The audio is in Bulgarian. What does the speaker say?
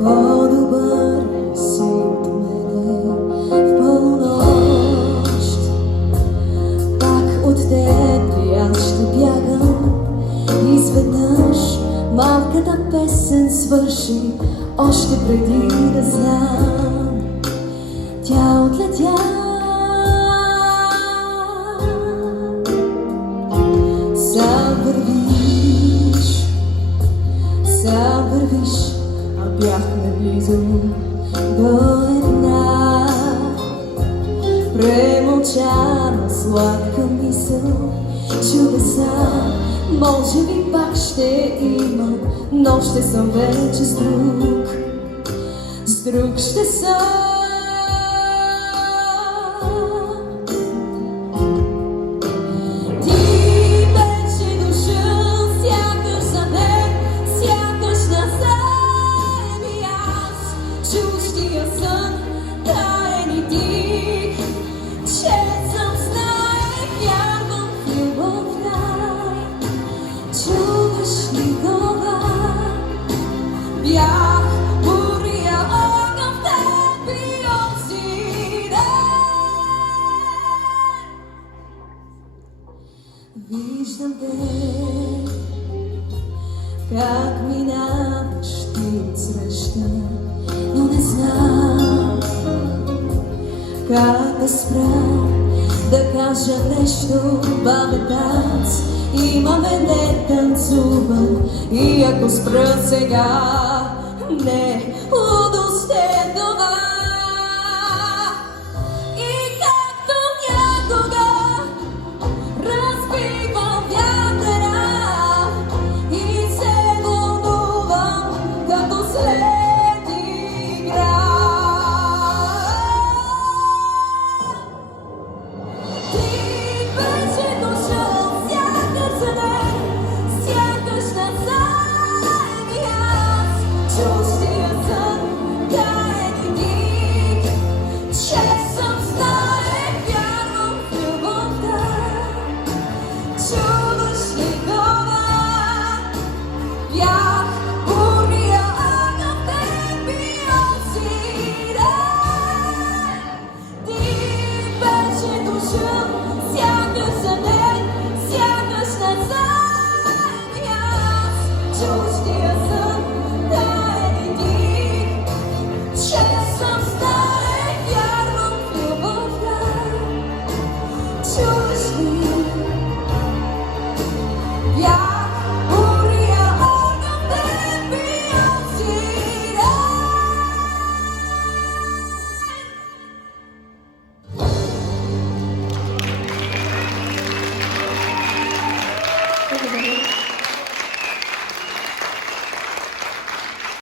по-добър си от мене. В полунощ пак от теб аз ще бягам. Изведнъж малката песен свърши, още преди да знам. Тя отлетя. Сам вървиш, а бяхме близо до една премълчана сладка мисъл. Чудеса, може би пак ще има, но ще съм вече с друг ще съм. Чуждия сън, таен и дик, че съм знае, вярвам в любовта. Чуваш ли това? Бях буря огън в теб и онзи ден. Виждам те, как минаваш ти отсреща, но не знам как да спра, да кажа нещо. Бабе, танц имаме не танцуван, и ако спра сега, не удосте това. И както някога разбивам вятъра и се вълнувам като след чуждия сън, таен и дик, че съм знае, вярвам в любовта. Чуваш ли това? Бях буря огън в теб и онзи ден. Ти беше душа.